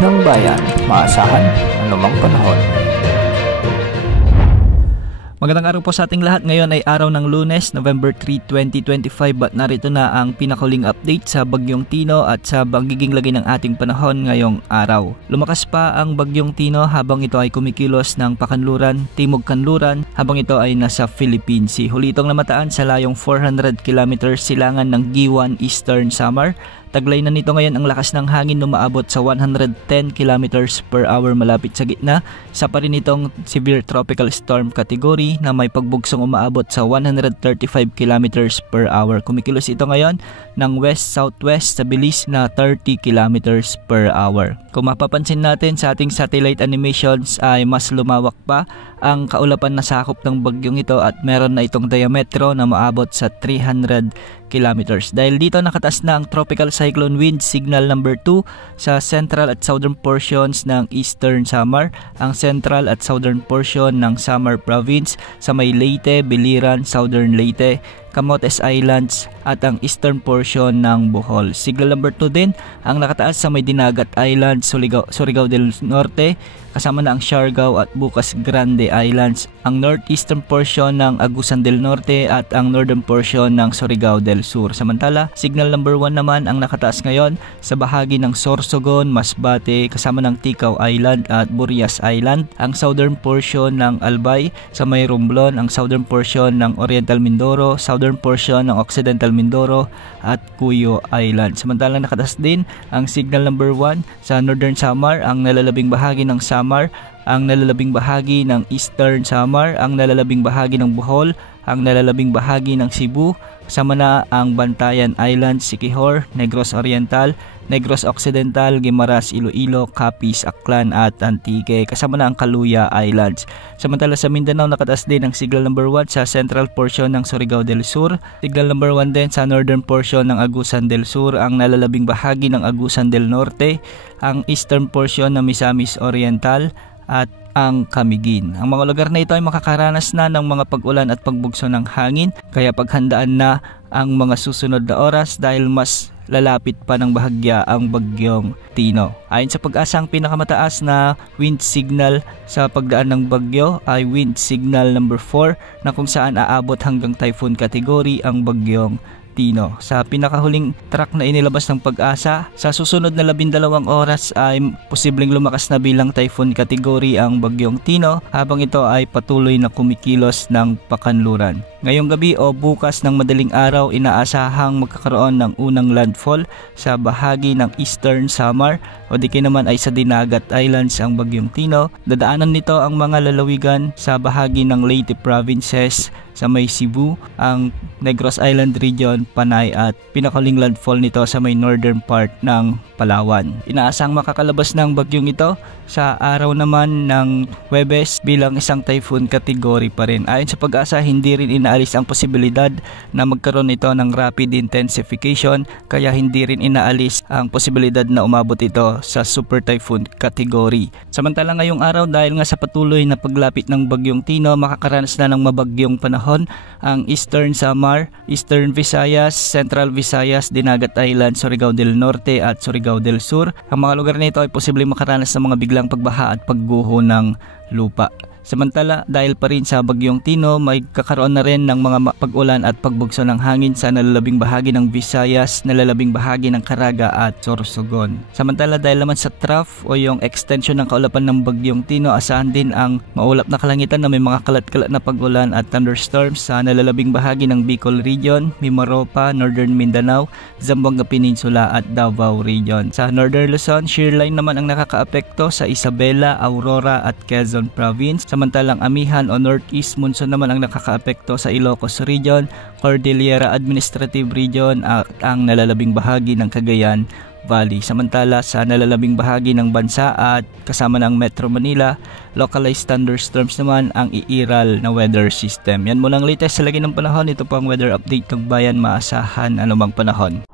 ng bayan, maasahan anumang panahon. Magandang araw po sa ating lahat. Ngayon ay araw ng Lunes, November 3, 2025 at narito na ang pinakahuling update sa Bagyong Tino at sa magiging lagay ng ating panahon ngayong araw. Lumakas pa ang Bagyong Tino habang ito ay kumikilos ng pakanluran, timog kanluran habang ito ay nasa Philippine Sea. Huli itong namataan sa layong 400 km silangan ng Giwan, Eastern Samar. Taglay na nito ngayon ang lakas ng hangin na umaabot sa 110 km per hour malapit sa gitna. Sa pa rin itong severe tropical storm category na may pagbugsong umaabot sa 135 km per hour. Kumikilos ito ngayon ng west-southwest sa bilis na 30 km per hour. Kung mapapansin natin sa ating satellite animations ay mas lumawak pa ang kaulapan na sakop ng bagyong ito at meron na itong diametro na maabot sa 300 kilometers. Dahil dito nakataas na ang tropical cyclone wind signal number 2 sa central at southern portions ng Eastern Samar, ang central at southern portion ng Samar Province sa may Leyte, Biliran, Southern Leyte, Camotes Islands at ang eastern portion ng Bohol. Signal number 2 din ang nakataas sa may Dinagat Islands, Surigao del Norte, kasama na ang Siargao at Bukas Grande Islands, ang northeastern portion ng Agusan del Norte at ang northern portion ng Surigao del Sur. Samantala, signal number 1 naman ang nakataas ngayon sa bahagi ng Sorsogon, Masbate, kasama ng Ticao Island at Burias Island, ang southern portion ng Albay sa may Romblon, ang southern portion ng Oriental Mindoro, southern portion ng Occidental Mindoro at Cuyo Island. Samantalang nakataas din ang signal number 1 sa Northern Samar, ang nalalabing bahagi ng Samar, ang nalalabing bahagi ng Eastern Samar, ang nalalabing bahagi ng Bohol, ang nalalabing bahagi ng Cebu, kasama na ang Bantayan Island, Siquijor, Negros Oriental, Negros Occidental, Guimaras, Iloilo, Capiz, Aklan at Antique, kasama na ang Kaluya Islands. Samantala sa Mindanao nakataas din ang signal number 1 sa central portion ng Surigao del Sur, signal number 1 din sa northern portion ng Agusan del Sur, ang nalalabing bahagi ng Agusan del Norte, ang eastern portion ng Misamis Oriental at ang Camiguin. Ang mga lugar na ito ay makakaranas na ng mga pag-ulan at pagbugso ng hangin, kaya paghandaan na ang mga susunod na oras dahil mas lalapit pa ng bahagya ang Bagyong Tino. Ayon sa Pag-asa, ang pinakamataas na wind signal sa pagdaan ng bagyo ay wind signal number 4 na kung saan aabot hanggang typhoon category ang Bagyong Tino. Sa pinakahuling track na inilabas ng Pag-asa, sa susunod na 12 oras ay posibleng lumakas na bilang typhoon category ang Bagyong Tino habang ito ay patuloy na kumikilos ng pakanluran. Ngayong gabi o bukas ng madaling araw, inaasahang magkakaroon ng unang landfall sa bahagi ng Eastern Samar o di kaya naman ay sa Dinagat Islands ang Bagyong Tino. Dadaanan nito ang mga lalawigan sa bahagi ng Leyte Provinces, sa may Cebu, ang Negros Island region, Panay at pinakaling landfall nito sa may northern part ng Palawan. Inaasahang makakalabas ng bagyong ito sa araw naman ng Huwebes bilang isang typhoon category pa rin. Ayon sa Pag-asa, hindi rin inaalis ang posibilidad na magkaroon ito ng rapid intensification, kaya hindi rin inaalis ang posibilidad na umabot ito sa super typhoon category. Samantala ngayong araw, dahil nga sa patuloy na paglapit ng Bagyong Tino, makakaranas na ng mabagyong panahon ang Eastern Samar, Eastern Visayas, Central Visayas, Dinagat Island, Surigao del Norte at Surigao del Sur. Ang mga lugar na ito ay posibleng makaranas ng mga biglang pagbaha at pagguho ng lupa. Samantala, dahil pa rin sa Bagyong Tino, may kakaroon na rin ng mga pag-ulan at pagbugso ng hangin sa nalalabing bahagi ng Visayas, nalalabing bahagi ng Caraga at Sorsogon. Samantala, dahil naman sa trough o yung extension ng kaulapan ng Bagyong Tino, asahan din ang maulap na kalangitan na may mga kalat-kalat na pag-ulan at thunderstorms sa nalalabing bahagi ng Bicol Region, Mimaropa, Northern Mindanao, Zamboanga Peninsula at Davao Region. Sa Northern Luzon, shear line naman ang nakakaapekto sa Isabela, Aurora at Quezon Province. Samantalang Amihan o Northeast Monsoon naman ang nakakaapekto sa Ilocos Region, Cordillera Administrative Region at ang nalalabing bahagi ng Cagayan Valley. Samantala sa nalalabing bahagi ng bansa at kasama ng Metro Manila, localized thunderstorms naman ang iiral na weather system. Yan muna ang latest sa lagi ng panahon. Ito po ang weather update ng bayan, maasahan anumang panahon.